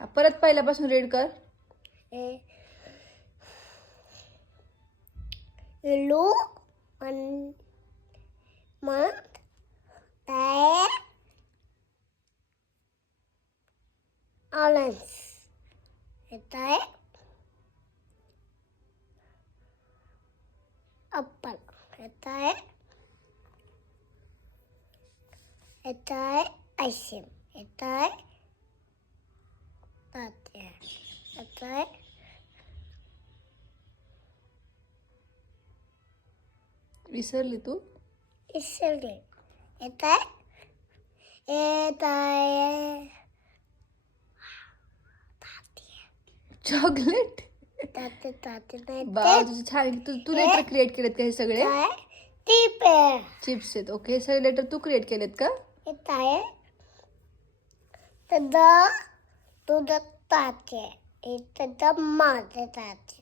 परत पहिल्यापासून रीड कर. Yellow month orange. Eta apple. Eta ice cream. Eta tatya. Eta विसरली तू? इसलिए eta चॉकलेट. ताते बाळ तुझी छान. तू लेटर क्रिएट केलेत का हे सगळे? टीपे चिप्स आहेत. ओके, हे सगळे लेटर तू क्रिएट केलेत का? eta tada tuda tate eta da mate tate